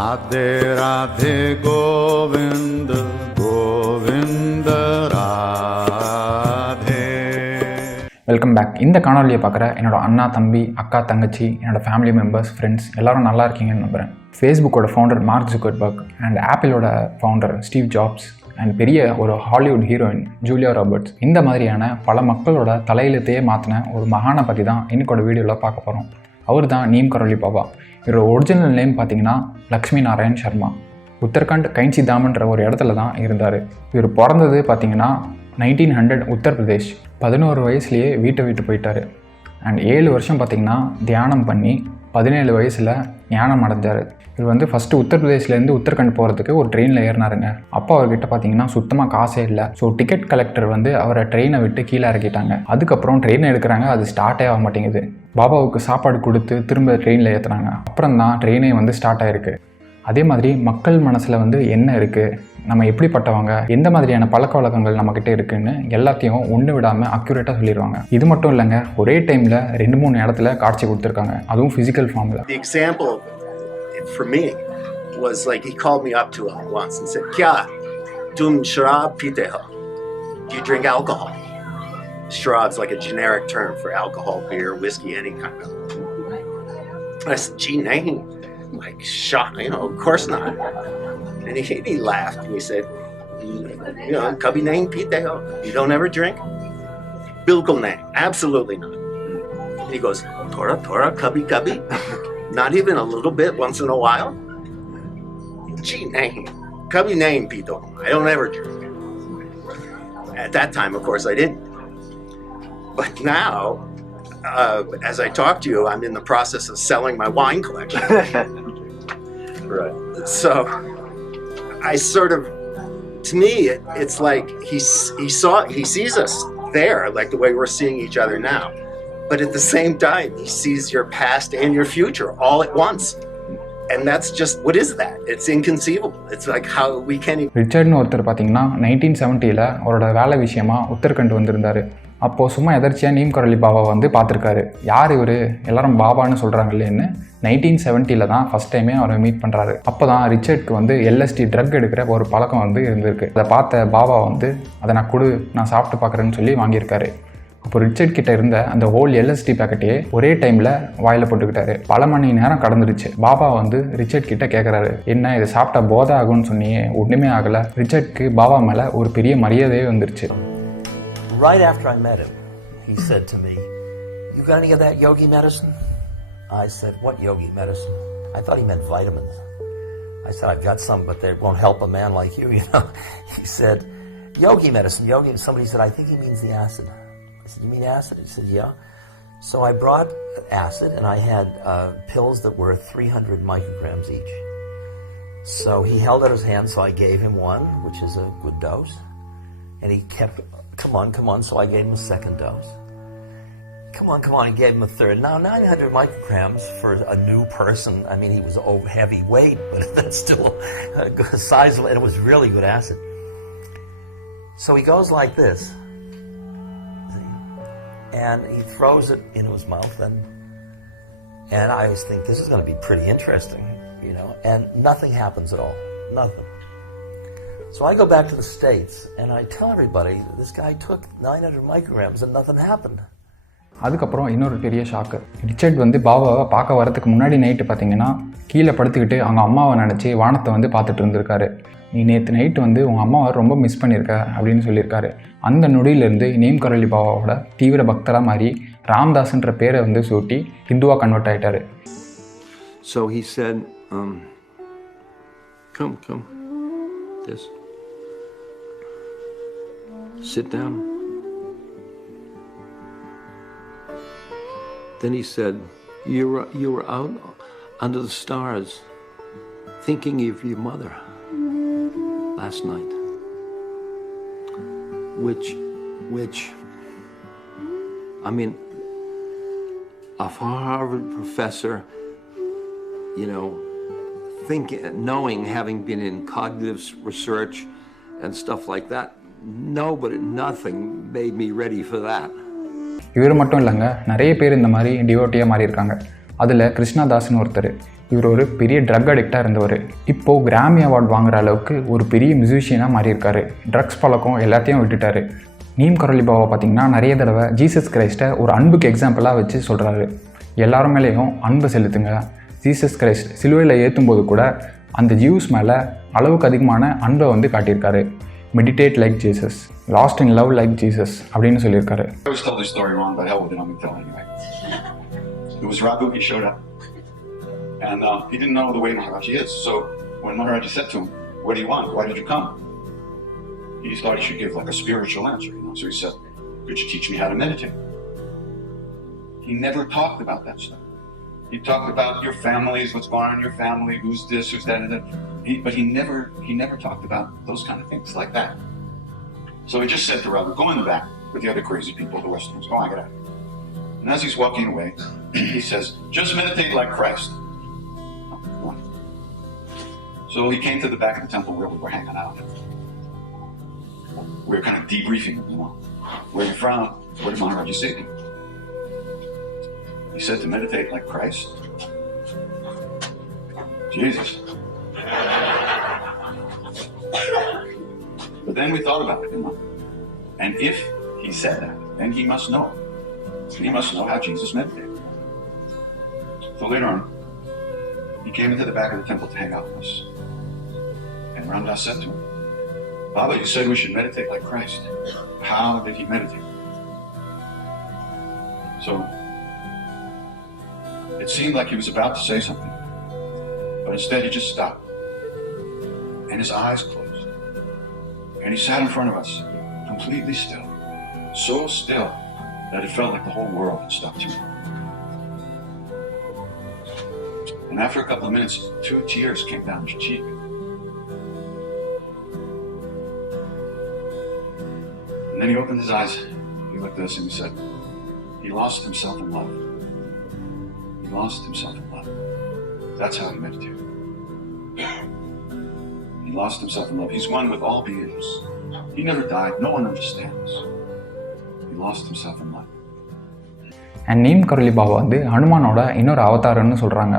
राधे Radhe Govind Govind Radhe. Welcome back. இந்த காணொலியை பார்க்குற என்னோடய அண்ணா, தம்பி, அக்கா, தங்கச்சி, என்னோடய ஃபேமிலி மெம்பர்ஸ், ஃப்ரெண்ட்ஸ் எல்லோரும் நல்லா இருக்கீங்கன்னு நம்புகிறேன். ஃபேஸ்புக்கோட ஃபவுண்டர் மார்க் ஜுக்கர்பர்க் அண்ட் ஆப்பிளோட ஃபவுண்டர் ஸ்டீவ் ஜாப்ஸ் அண்ட் பெரிய ஒரு ஹாலிவுட் ஹீரோயின் ஜூலியா ராபர்ட்ஸ், இந்த மாதிரியான பல மக்களோட தலையிலத்தையே மாற்றின ஒரு மகானை பற்றி தான் இன்னைக்கோட வீடியோவில் பார்க்க போகிறோம். அவர் தான் நீம் கரோலி பாபா. இவரோட ஒரிஜினல் நேம் பார்த்தீங்கன்னா லக்ஷ்மி நாராயண் சர்மா. உத்தர்கண்ட் கைன்ச்சி தாம்ன்ற ஒரு இடத்துல தான் இருந்தார். இவர் பிறந்தது பார்த்தீங்கன்னா 1900 உத்தரப்பிரதேஷ். 11 வயசுலேயே வீட்டை விட்டு போயிட்டார். அண்ட் 7 வருஷம் பார்த்திங்கன்னா தியானம் பண்ணி 17 வயசில் ஞானம் அடைஞ்சார். இவர் ஃபஸ்ட்டு உத்தரப்பிரதேஷ்லேருந்து உத்தரகண்ட் போகிறதுக்கு ஒரு ட்ரெயினில் ஏறினாருங்க. அப்போ அவர்கிட்ட பார்த்தீங்கன்னா சுத்தமாக காசே இல்லை. ஸோ டிக்கெட் கலெக்டர் அவரை ட்ரெயினை விட்டு கீழே இறக்கிட்டாங்க. அதுக்கப்புறம் ட்ரெயினை எடுக்கிறாங்க, அது ஸ்டார்ட்டே ஆக மாட்டேங்குது. பாபாவுக்கு சாப்பாடு கொடுத்து திரும்ப ட்ரெயினில் ஏற்றுனாங்க. அப்புறம் தான் ட்ரெயினே ஸ்டார்ட் ஆகிருக்கு. அதே மாதிரி மக்கள் மனசில் என்ன இருக்குது, நம்ம எப்படிப்பட்டவங்க, எந்த மாதிரியான பழக்க வழக்கங்கள் நம்மக்கிட்ட இருக்குன்னு எல்லாத்தையும் ஒன்று விடாமல் அக்யூரேட்டாக சொல்லிடுவாங்க. இது மட்டும் இல்லைங்க, ஒரே டைமில் 2-3 இடத்துல காட்சி கொடுத்துருக்காங்க, அதுவும் ஃபிசிக்கல் ஃபார்மில். The example for me was like he called me up to him once and said, "Kya tum sharab peete ho? Do you drink alcohol?" Sharab's like a generic term for alcohol, beer, whiskey, any kind of. I said, "Gee, nahi." I'm like, "Shot, of course not." And he laughed and he said, "Kabhi nahi peete ho? You don't ever drink?" Bilkul nahi, absolutely not. And he goes, "Thora, kabhi kabhi." Not even a little bit once in a while? Gee, nahi. Kabhi nahi pito. I don't ever drink. At that time, of course, I didn't. But now, as I talk to you, I'm in the process of selling my wine collection. Right. So, I sort of, to me, it's like he sees us there, like the way we're seeing each other now. But at the same time, he sees your past and your future all at once. And that's just, what is that? It's inconceivable. It's like how we can't even... ரிச்சர்ட்னு ஒருத்தர் பார்த்தீங்கன்னா 1970 அவரோட வேலை விஷயமா உத்தரகண்ட் வந்திருந்தார். அப்போது சும்மா எதர்ச்சியாக நீம் கரோலி பாபா பார்த்துருக்காரு. யார் இவர், எல்லாரும் பாபான்னு சொல்கிறாங்களேன்னு 1970 தான் ஃபஸ்ட் டைமே அவரை மீட் பண்ணுறாரு. அப்போ தான் ரிச்சர்ட்க்கு LSD ட்ரக் எடுக்கிற ஒரு பழக்கம் இருந்திருக்கு. அதை பார்த்த பாபா அதை நான் நான் சாப்பிட்டு பார்க்குறேன்னு சொல்லி வாங்கியிருக்காரு. அப்போ ரிச்சர்ட் கிட்ட இருந்த அந்த ஹோல் LSD பேக்கெட்டையே ஒரே டைமில் வாயில் போட்டுக்கிட்டாரு. பல மணி நேரம் கடந்துருச்சு. பாபா ரிச்சர்ட் கிட்ட கேட்குறாரு, என்ன இதை சாப்பிட்டா போதை ஆகும்னு சொன்னியே, ஒன்றுமே ஆகலை. ரிச்சர்ட்க்கு பாபா மேலே ஒரு பெரிய மரியாதையே வந்துருச்சு. Right after I met him, he said to me, "You got any of that yogi medicine?" I said, "What yogi medicine?" I thought he meant vitamins. I said, "I've got some, but they won't help a man like you, He said, "Yogi medicine, yogi." Somebody said, "I think he means the acid." I said, "You mean acid?" He said, "Yeah." So I brought acid, and I had pills that were 300 micrograms each. So he held out his hand, so I gave him one, which is a good dose. And he kept, come on, so I gave him a second dose. Come on, and gave him a third. Now, 900 micrograms for a new person. I mean, he was heavyweight, but that's still a good size, and it was really good acid. So he goes like this. And he throws it into his mouth, and I always think this is going to be pretty interesting, and nothing happens at all. Nothing. So I go back to the States, and I tell everybody, this guy took 900 micrograms and nothing happened. அதுக்கப்புறம் இன்னொரு பெரிய shock. Richard பாபாவை பார்க்க வரதுக்கு முன்னாடி நைட்டு பார்த்தீங்கன்னா கீழே படுத்துக்கிட்டு அவங்க அம்மாவை நினச்சி வானத்தை பார்த்துட்டு இருந்திருக்காரு. நீ நேற்று நைட்டு உங்கள் அம்மாவை ரொம்ப மிஸ் பண்ணியிருக்க அப்படின்னு சொல்லியிருக்காரு. அந்த நொடியிலேருந்து நீம் கரோலி பாபாவோட தீவிர பக்தராக மாறி ராம்தாஸ்ன்ற பேரை சூட்டி ஹிந்துவாக கன்வெர்ட் ஆகிட்டாரு. So he said, come, this, sit down. Then he said, you were out under the stars thinking of your mother last night, which I mean, a Harvard professor, knowing, having been in cognitive research and stuff like that, nothing made me ready for that. இவர் மட்டும் இல்லைங்க, நிறைய பேர் இந்த மாதிரி டிவோட்டியாக மாறி இருக்காங்க. அதில் கிருஷ்ணதாஸ்னு ஒருத்தர். இவர் ஒரு பெரிய ட்ரக் அடிக்டாக இருந்தவர். இப்போது கிராமி அவார்டு வாங்குற அளவுக்கு ஒரு பெரிய மியூசிஷியனாக மாறியிருக்காரு. ட்ரக்ஸ் பழக்கம் எல்லாத்தையும் விட்டுட்டார். நீம் கரோலி பாபா பார்த்திங்கன்னா நிறைய தடவை ஜீசஸ் கிரைஸ்ட்டை ஒரு அன்புக்கு எக்ஸாம்பிளாக வச்சு சொல்கிறாரு. எல்லாரும் மேலேயும் அன்பை செலுத்துங்க. ஜீசஸ் கிரைஸ்ட் சிலுவையில் ஏற்றும்போது கூட அந்த ஜீவ்ஸ் மேலே அளவுக்கு அதிகமான அன்பை வந்து காட்டியிருக்காரு. Meditate like Jesus, lost in love like Jesus அப்படின்னு சொல்லியிருக்காரு. I always tell this story wrong, but hell with it, I'm gonna tell it anyway. It was Raghu, he showed up, and he didn't know the way Maharaji is. So when Maharaji said to him, "What do you want? Why did you come?" He thought he should give like a spiritual answer, you know. So he said, "Could you teach me how to meditate?" He never talked about that stuff. He talked about your families, what's going on in your family, who's this, who's that, and that. But he never talked about those kind of things like that. So he just said to Raghu, "Go in the back with the other crazy people, the Westerners. Go on, get out." And as he's walking away, he says, "Just meditate like Christ." So he came to the back of the temple where we were hanging out. We were kind of debriefing, you know. Where are you from? What did Maharaji say to you? He said to meditate like Christ. Jesus. But then we thought about it, you know. And if he said that, then he must know. He must know how Jesus meditated. So later on, he came into the back of the temple to hang out with us. And Ramdas said to him, "Baba, you said we should meditate like Christ. How did he meditate?" So it seemed like he was about to say something, but instead he just stopped, and his eyes closed, and he sat in front of us, completely still, so still that it felt like the whole world had stopped to him. And after a couple of minutes, 2 tears came down his cheek. And then he opened his eyes, he looked at us and he said, "He lost himself in love. He lost himself in love. That's how he meditated. He lost himself in love. He's one with all beings. He never died. No one understands. He lost himself in love." And Neem Karoli Baba வந்து ஹனுமானோட இன்னொரு அவதாரம்னு சொல்கிறாங்க.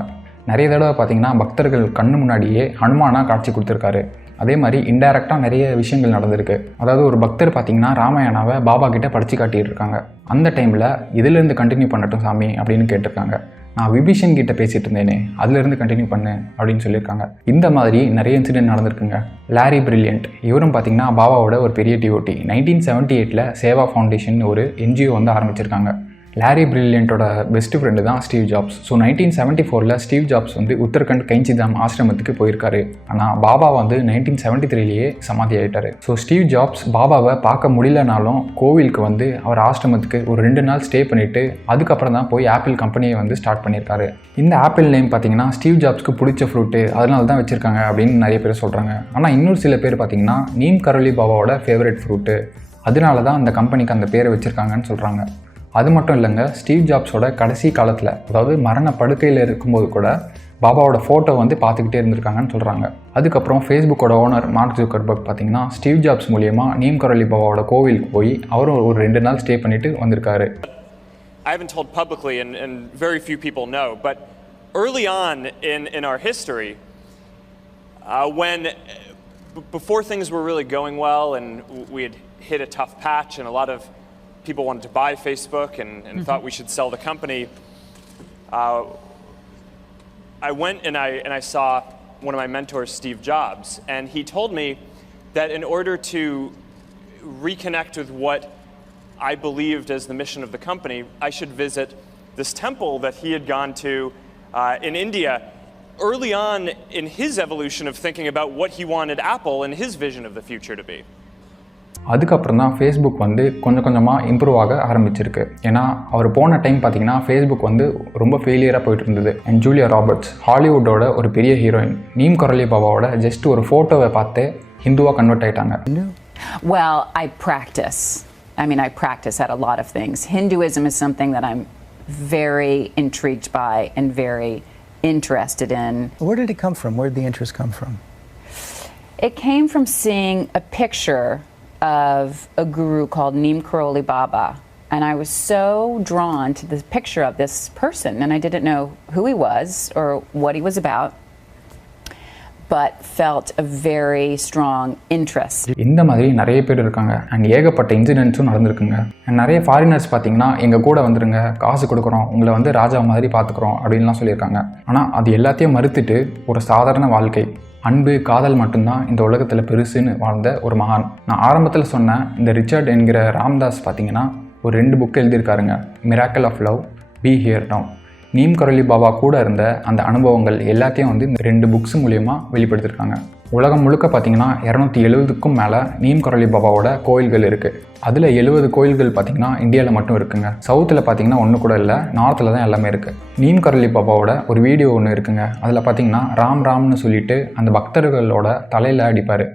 நிறைய தடவை பார்த்திங்கன்னா பக்தர்கள் கண்ணு முன்னாடியே ஹனுமானாக காட்சி கொடுத்துருக்காரு. அதே மாதிரி இன்டைரக்டாக நிறைய விஷயங்கள் நடந்திருக்கு. அதாவது ஒரு பக்தர் பார்த்திங்கன்னா ராமாயணாவை பாபா கிட்டே படித்து காட்டிகிட்டு இருக்காங்க. அந்த டைமில் இதிலேருந்து கண்டினியூ பண்ணட்டும் சாமி அப்படின்னு கேட்டிருக்காங்க. நான் விபீஷன் கிட்ட பேசிகிட்டு இருந்தேனே அதுலேருந்து கண்டினியூ பண்ணு அப்படின்னு சொல்லியிருக்காங்க. இந்த மாதிரி நிறைய இன்சிடென்ட் நடந்திருக்குங்க. லாரி பிரில்லியன்ட் இவரும் பார்த்திங்கன்னா பாபாவோட ஒரு பெரிய டிஓடி. 1978 சேவா ஃபவுண்டேஷன் ஒரு என்ஜிஓ வந்து ஆரம்பிச்சிருக்காங்க. லாரி பிரில்லியன்ட்டோட பெஸ்ட் ஃப்ரெண்டு தான் Steve jobs. So 1974 Steve jobs வந்து உத்தரகண்ட் கைன்ச்சி தாம் ஆசிரமத்துக்கு போயிருக்காரு. ஆனால் பாபா வந்து 1973 சமாதி ஆகிட்டார். ஸோ ஸ்டீவ் ஜாப்ஸ் பாபாவை பார்க்க முடியலனாலும் கோவிலுக்கு வந்து அவர் ஆசிரமத்துக்கு ஒரு 2 நாள் ஸ்டே பண்ணிவிட்டு அதுக்கப்புறம் தான் போய் ஆப்பிள் கம்பெனியை வந்து ஸ்டார்ட் பண்ணியிருக்காரு. இந்த ஆப்பிள் நேம் பார்த்தீங்கன்னா ஸ்டீவ் ஜாப்ஸ்க்கு பிடிச்ச ஃப்ரூட்டு அதனால தான் வச்சுருக்காங்க அப்படின்னு நிறைய பேர் சொல்கிறாங்க. ஆனால் இன்னொரு சில பேர் பார்த்தீங்கன்னா நீம் கரோலி பாபாவோட ஃபேவரட் ஃப்ரூட்டு அதனால தான் அந்த கம்பெனிக்கு அந்த பேரை வச்சுருக்காங்கன்னு சொல்கிறாங்க. அது மட்டும் இல்லைங்க, ஸ்டீவ் ஜாப்ஸோட கடைசி காலத்தில் அதாவது மரண படுக்கையில் இருக்கும்போது கூட பாபாவோட ஃபோட்டோ வந்து பார்த்துக்கிட்டே இருந்திருக்காங்கன்னு சொல்கிறாங்க. அதுக்கப்புறம் ஃபேஸ்புக்கோட ஓனர் மார்க் ஜூக்கர்பர்க் பார்த்தீங்கன்னா ஸ்டீவ் ஜாப்ஸ் மூலியமாக நீம் கரோலி பாபாவோட கோவிலுக்கு போய் அவரும் ஒரு 2 நாள் ஸ்டே பண்ணிட்டு வந்திருக்காரு. I haven't told publicly, and very few people know, but early on in our history, before things were really going well and we had hit a tough patch and a lot of people wanted to buy Facebook and thought we should sell the company, I went and I saw one of my mentors, Steve Jobs, and he told me that in order to reconnect with what I believed as the mission of the company, I should visit this temple that he had gone to in India early on in his evolution of thinking about what he wanted Apple and his vision of the future to be. அதுக்கப்புறம் தான் ஃபேஸ்புக் வந்து கொஞ்சம் கொஞ்சமாக இம்ப்ரூவ் ஆக ஆரம்பிச்சிருக்கு. ஏன்னா அவர் போன டைம் பார்த்தீங்கன்னா ஃபேஸ்புக் வந்து ரொம்ப ஃபெயிலியராக போயிட்டு இருந்தது. அண்ட் ஜூலியா ராபர்ட்ஸ் ஹாலிவுட்டோட ஒரு பெரிய ஹீரோயின் நீம் கரோலி பாபாவோட ஜஸ்ட் ஒரு ஃபோட்டோவை பார்த்து ஹிந்துவாக கன்வெர்ட் ஆகிட்டாங்க. Well, I practice at a lot of things. Hinduism is something that I'm very intrigued by and very interested in. Where did it come from? Where did the interest come from? It came from seeing a picture of a guru called Neem Karoli Baba And I was so drawn to the picture of this person, and I didn't know who he was or what he was about, but felt a very strong interest. இந்த மாதிரி நிறைய பேர் இருக்காங்க அண்ட் ஏகப்பட்ட இன்சிடென்ட்ஸும் நடந்திருக்குங்க. அண்ட் நிறைய ஃபாரினர்ஸ் பார்த்தீங்கன்னா எங்கள் கூட வந்துருங்க, காசு கொடுக்குறோம், உங்களை வந்து ராஜா மாதிரி பார்த்துக்குறோம் அப்படின்லாம் சொல்லியிருக்காங்க. ஆனால் அது எல்லாத்தையும் மறுத்துட்டு ஒரு சாதாரண வாழ்க்கை, அன்பு, காதல் மட்டும்தான் இந்த உலகத்தில் பெருசுன்னு வாழ்ந்த ஒரு மகான். நான் ஆரம்பத்தில் சொன்ன இந்த ரிச்சர்ட் என்கிற ராம்தாஸ் பார்த்தீங்கன்னா ஒரு 2 புக் எழுதியிருக்காருங்க. Miracle of love, be here now. Neem Karoli Baba கூட இருந்த அந்த அனுபவங்கள் எல்லாத்தையும் வந்து இந்த 2 புக்ஸ் மூலயமா வெளிப்படுத்தியிருக்காங்க. உலகம் முழுக்க பார்த்தீங்கன்னா 270க்கும் மேலே நீம் கரோலி பாபாவோட கோயில்கள் இருக்குது. அதில் 70 கோயில்கள் பார்த்தீங்கன்னா இந்தியாவில் மட்டும் இருக்குங்க. சவுத்தில் பார்த்தீங்கன்னா ஒன்று கூட இல்லை, நார்த்தில் தான் எல்லாமே இருக்குது. நீம் கரோலி பாபாவோட ஒரு வீடியோ ஒன்று இருக்குங்க. அதில் பார்த்தீங்கன்னா ராம் ராம்னு சொல்லிட்டு அந்த பக்தர்களோட தலையில் அடிப்பார்.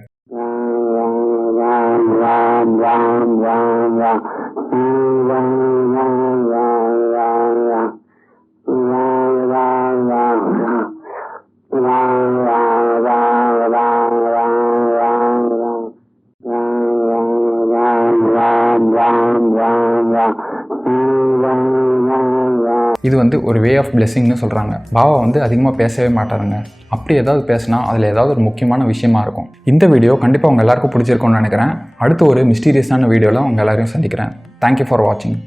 இது வந்து ஒரு வே ஆஃப் பிளெஸிங்னு சொல்கிறாங்க. பாபா வந்து அதிகமாக பேசவே மாட்டாருங்க. அப்படி ஏதாவது பேசினா அதில் ஏதாவது ஒரு முக்கியமான விஷயமா இருக்கும். இந்த வீடியோ கண்டிப்பாக உங்கள் எல்லாருக்கும் பிடிச்சிருக்கும்னு நினைக்கிறேன். அடுத்து ஒரு மிஸ்டீரியஸான வீடியோவில் உங்கள் எல்லாரையும் சந்திக்கிறேன். தேங்க்யூ ஃபார் வாட்சிங்.